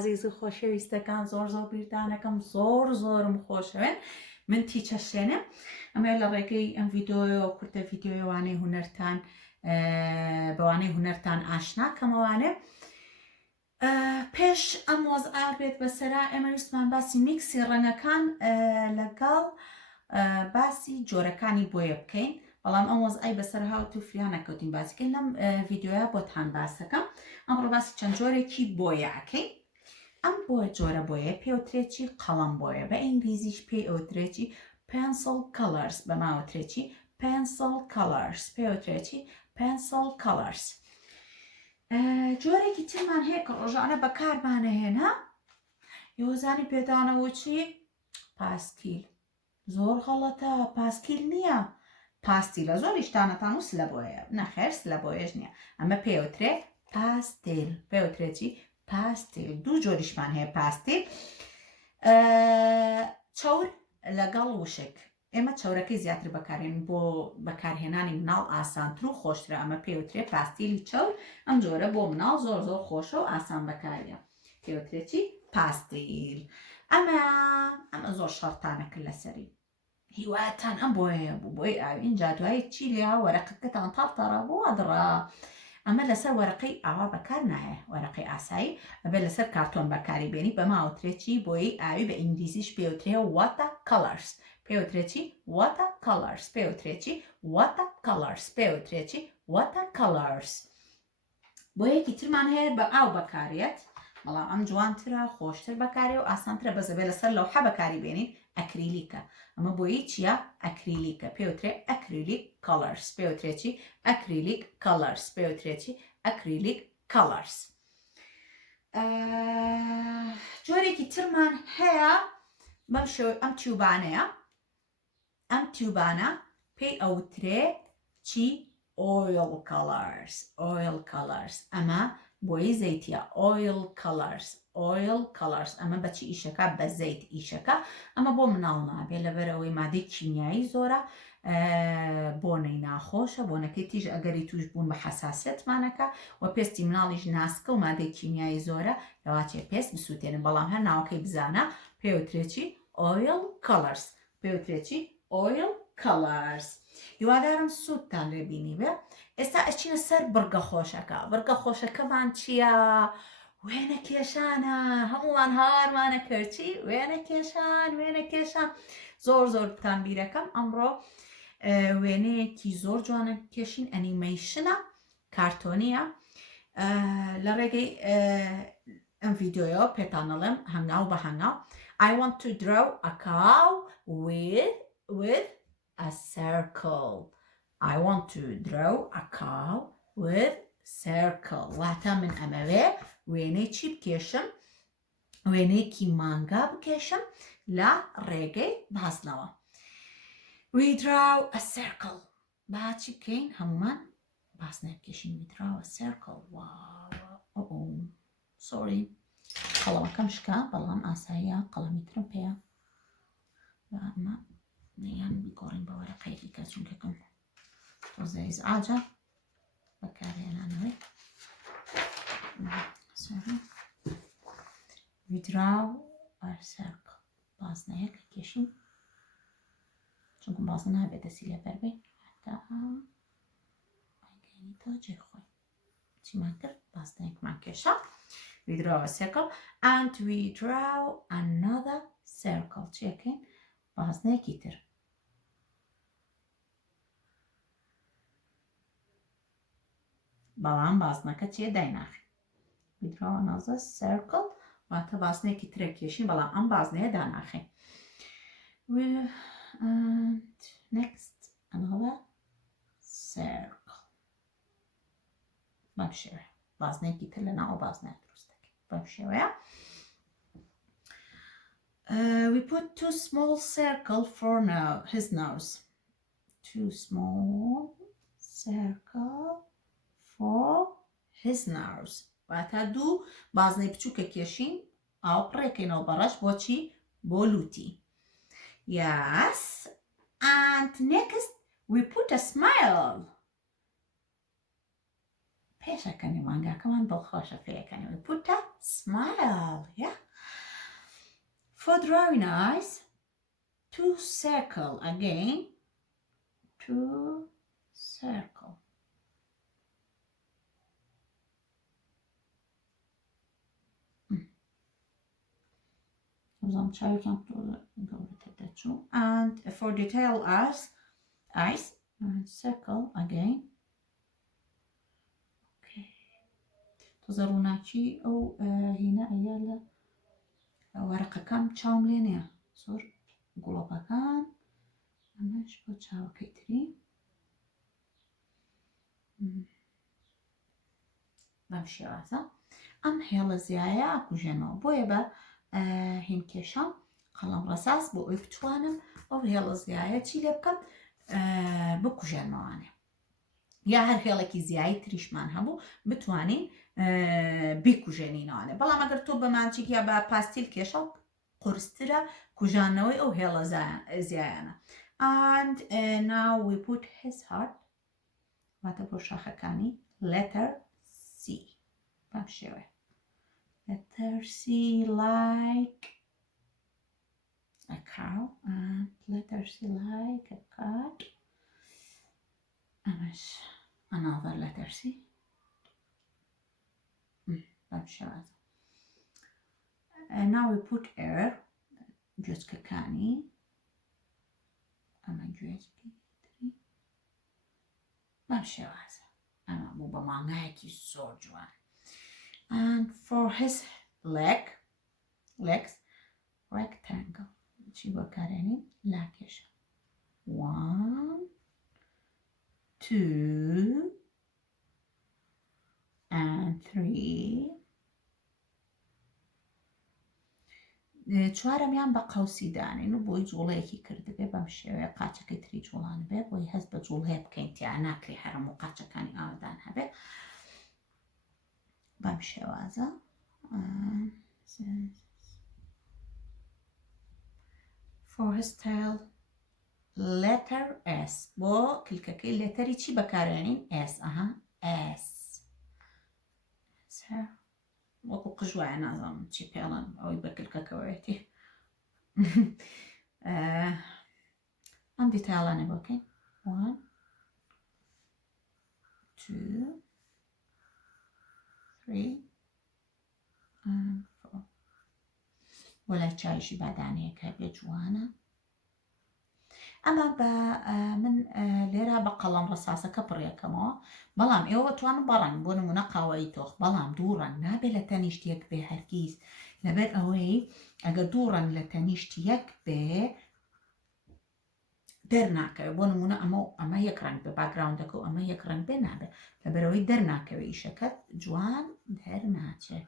عزیز و خۆشەویستەکان زۆر بیردانەکەم زۆرم خۆشەوێن من تیچەشێنە ئەمە لە ڕێگەی ئەم ڤیدیۆ کورتە ڤیدیۆوانەی هونەرتان بەوانەی هونەرتان ئاشناکەمەوانێ پێش ئەم وەزعا بێت بەسەرا ئێمە ویستمان باسی میکسی ڕەنگەکان لەگەڵ باسی جۆرەکانی بۆیە بکەین بەڵام ئەم وەزعای بەسەر هاوت و فریان نەکەوتین باسیکەین لەم ڤیدیۆیە بۆتان باسەکەم ئەمڕۆ باسی چەند جۆرێکی بۆیە ئەکەین ئەم بۆ جۆرە بۆیە پێوترێکی قەڵەم بۆیە بە ئینگلیزیش پێوترێکی pencil colors بە ماوترێکی pencil colors پێوترێکی pencil colors جۆرێکی ترمان هەیە کە ڕۆژانە بەکارمانەهێنا یۆزانی پێدانەوە چی پاستیل زۆر غەڵەتە پاستیل نییە پاستیلە زۆری شتانەتان و سلە بۆیە نەخێر سلە بۆیەش نییە ئەمە پێوترێ پاستیل پێوترێکی پاستیل دوو جۆریشمان هەیە پاستیل چەور لەگەڵ وشک ئێمە چەورەکەی زیاتر بەکارێن بۆ بەکارهێنانی مناڵ ئاسانتر و خۆشترە ئەمە پێوترێ پاستیلی چەور ئەم جۆرە بۆ مناڵ زۆر خۆشە و ئاسان بەکارە پێوترێکی پاستیل ئەمە زۆر شەڕتانە کرد لەسەری هیواتان ئەم بۆیە بوو بۆی ئاوی اینجا دوای چی لێ وەرەقەکەتان تاڵتەڕا بۆ ئەدڕا ئەمە لەسەر وەرەقەی ئاوا بەکار نایە وەرەقەی ئاسایی ئەبێ لەسەر کارتۆن بەکاری بێنی بە ماوترێکی بۆی ئاوی بە ئینگلیزیش پێوترێ water colors پێوترێکی water colors پێوترێکی water colors پێوترێکی water colors بۆ یەکی ترمان هەیە بە ئاو بەکارێت بەڵام ئەم جوانترە خۆشتر بەکارێ و ئاسانترە بەزەبێ لەسەر لەوحە بەکاری بێنین ئەکریلیکە ئەمە بۆیی چییە ئەکریلیکە پێوترێ ئەکریلیک colors پێوترێکی ئەکریلیک colors پێوترێکی ئەکریلیک colors جۆرێکی ترمان هەیە بەم شێوەیە ئەم تیوبانەیە ئەم تیوبانە پێی ئەوترێ چی oil colors ئەمە بۆیی زەیتیە oil colors ئەمە بەچی ئیشەکە بە زەیت ئیشەکە ئەمە بۆ مناڵ نابێ لەبەرەوەی مادەی کیمیایی زۆرە بۆنەی ناخۆشە بۆنەکەی تیژ ئەگەری توش بوون بە حەساسیەتمانەکە و پێستی مناڵیش ناسکە و مادەی کیمیایی زۆرە لەواتێ پێست بسووتێنن بەڵام هەر ناوەکەی بزانە پێوترێکی oil colors پێوترێکی oil colors هیوادارم سوودتان لێبینی بێ ئێستا ئەچینە سەر بڕگە خۆشەکەمان چییە؟ وێنە کێشانە هەمووان هاوارمانە کردچی وێنە کێشان زۆر بتان بیرەکەم ئەمڕۆ وێنەیەکی زۆر جوانە کێشین ئەنیمەیشنە کارتۆنیە لە ڕێگەی ئەم ڤیدیۆیەوە پێتانەڵێم هەنگاو بە هەنگاو I want to draw a cow with a circle. I want to draw a cow with circle. واتە من ئەمەوێ وێنەیەکی بکێشم وێنەیەکی مانگا بکێشم لە ڕێگەی باسنەوە. We draw a circle. باچی بکەین هەمومان باسنە بکێشین. We draw a circle. واو sorry قەڵەمەکەم شکا بەڵام ئاساییە قەڵەمی ترم پێیە ئەمە نەیان بیگۆڕین بە وەرەقەیەکی کە چونکەکەم تۆزە ئیزعاجە بەکارهێنانەوەی We draw a circle. بازنەیە کە کێشین چونکە بازنە نابێت دەسی لێبەر بێ هەتا ئایگەینی تا جێخۆی چیمان کرد بازنەیەکمان کێشە We draw a circle and we draw another circle چیەکەین بازنەیەکی تر بەڵام بازنەکە چیە دایناخی We draw another circle واتە بازنەیەکی ترە کێشین بەڵام ئەم بازنەیە داناخی and next another circle بەم شێوەیە بازنەیەکی تر لە ناو بازنەیە دروستەکەی بەم شێوەیە We put two small circle for his nose. Two small circle for his nose. واتە دوو بازنەی بچووکە کێشین ئاو پڕێکەینەوە بەڕەش بۆچی بۆ لوتی. Yes. And next we put a smile. پێشەکەنی مانگاکەمان دڵخۆشە فێەکەنی. We put a smile. Yeah. For drawing eyes, to circle again. To circle. And for detail eyes, circle again. Okay. تظهروناكي أو هنا أيالا ورقة كم تشاوم لينيا صور قلوبا كان أماش بتشاو كيتري بمشي راسا أم هيلا زيايا أكو جنو بويبا هين كيشام قلم رصاص بو إفتوانم أو هيلا زيايا تشيلي بكم بكو جنو أنا يا هر هيلا كي زياي تريشمان هبو بتوانين بيكو جنينانه بلا ما قرتو بمانچی یا با پاستیل کشال قرسترا کجانوی او هلا زیانا and now we put his heart وات بوشاخه کانی letter C بمشوه letter C like a cow and letter C like a cat أمش another letter C and now we put air جوز ككاني أما جوز كتري بمشي واسا أما مو بمعناكي زور جوان and for his legs rectangle شي بكاريني لاكيش 1 2 and 3 چوارەمیان بە قەوسی دانین و بۆی جوڵەیەکی کردبێ بەم شێوەیە قاچەکەی تری جوڵان بێ بۆی هەست بە جوڵ هەیە بکەین تیا ناکرێ هەرموو قاچەکانی ئاودان هەبێ بەم شێوازە for his tail letter S بۆ کلکەکەی لێتەری چی بەکارێنین S S وەکو قژوایە نازانم چی پێڵن ئەوەی بە کلکەکەوەیەتی ئەم دیتایڵانێ بۆکەین 1 2 3 and 4 وەلای چاویشی بادانەیەکە بێ جوانە ئەمە بە من لێرە بە قەڵەم ڕەساسەکە پڕیەکەمەوە بەڵام ئێوە توانن بەڕەنگ بۆ نمونە قاوەی تۆخ بەڵام دوو ڕەنگ نابێت لە تەنیشت یەک بێ هەرگیز لەبەر ئەوەی ئەگەر دوو ڕەنگ لە تەنیشت یەک بێ دەرناکەوێت بۆ نمونە ئەمە یەک ڕەنگ بێ باگراوندەکە و ئەمە یەک ڕەنگ بێ نابێت لەبەرەوەی دەرناکەوێت ئیشەکەت جوان دەرناچێت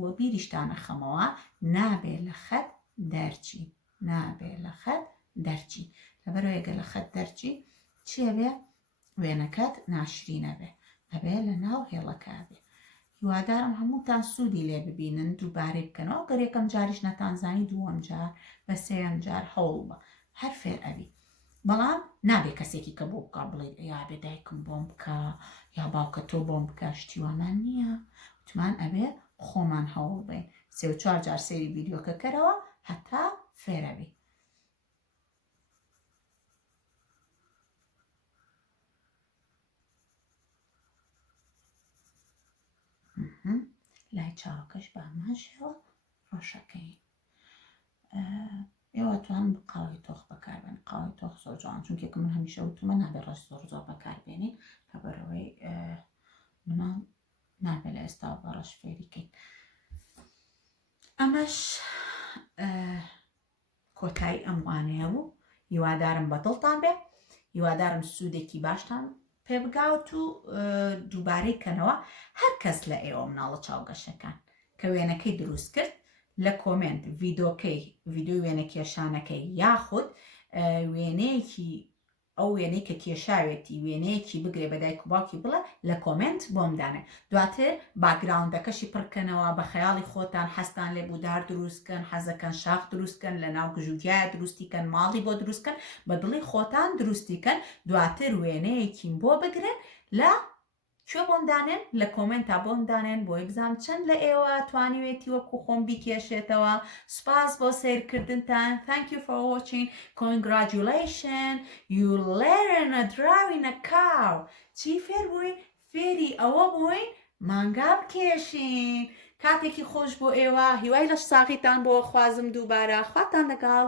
و بیریشتانە خەمەوە نابێ لە خەت دەرچی نابێ لە خەت دەرچی لەبەرەوە ئەگەر لە خەت دەرچی چیە بێ وێنەکەت ناشرینە بێ ئەبێ لە ناو هێڵەکە بێ هیوادارم هەمووتان سوودی لێ ببینن دووبارەی بکەنەوە گەر یەکەم جاریش نەتانزانی دووەم جار بە سێەم جار هەوڵ بە هەر فێر ئەوی بەڵام نابێ کەسێکی کە بۆ بکە بڵێ یا بێ دایکم بۆم بکە یا باوکە تۆ بۆم بکە شتیوانمان نییە وتمان ئەبێ خۆمان هەوڵ بین 3-4 جار سێری ڤیدیۆکە کەرەوە هەتا فێرەوی لای چاوەکەش باماشەوە ڕۆشەکەین ئێوە توانن قاوەی تۆخ بەکاربێن قاوەی تۆخ زۆر جوان چونکە من هەمیشە وتومە نابێت ڕەش زۆر بەکاربێنین لەبەرەوەی منە نابێت لە ئێستا بە ڕەش فێریکەین ئەمەش کۆتایی ئەم وانەیە بوو هیوادارم بەدڵتان بێ هیوادارم سوودێکی باشتان پێ بگاوت و دووبارەی کەنەوە هەر کەس لە ئێوە مناڵە چاوگەشەکان کە وێنەکەی دروست کرد لە کۆمنت ڤیدۆی وێنە کێشانەکەی یاخود وێنەیەکی ئەو وێنەی کە کێشاوێتی وێنەیەکی بگرێ بە دایک و باوکی بڵێ لە کۆمنت بۆم دانێ دواتر باگراوندەکەشی پڕکەنەوە بە خەیاڵی خۆتان حەستان لێبوودار دروستکەن حەزەکەن شاخ دروستکەن لە ناو گژوگیایە دروستیکەن ماڵی بۆ دروستکەن بە دڵی خۆتان دروستیکەن دواتر وێنەیەکیم بۆ بگرن لە شو بۆم دانێن لە کۆمنتا بۆم دانێن بۆ ئێگزام چەند لە ئێوە توانیوێتی وەکو خۆم بیکێشێتەوە. سپاس بۆ سیرکردنتان. Thank you for watching. Congratulations. You learn a driving a car. چی فێر بووین؟ فێری ئەوە بووین مانگا بکێشین. کاتێکی خۆش بۆ ئێوە. هیوای لە ساغیتان بۆ خوازم دووبارە. خواتان لەگەڵ.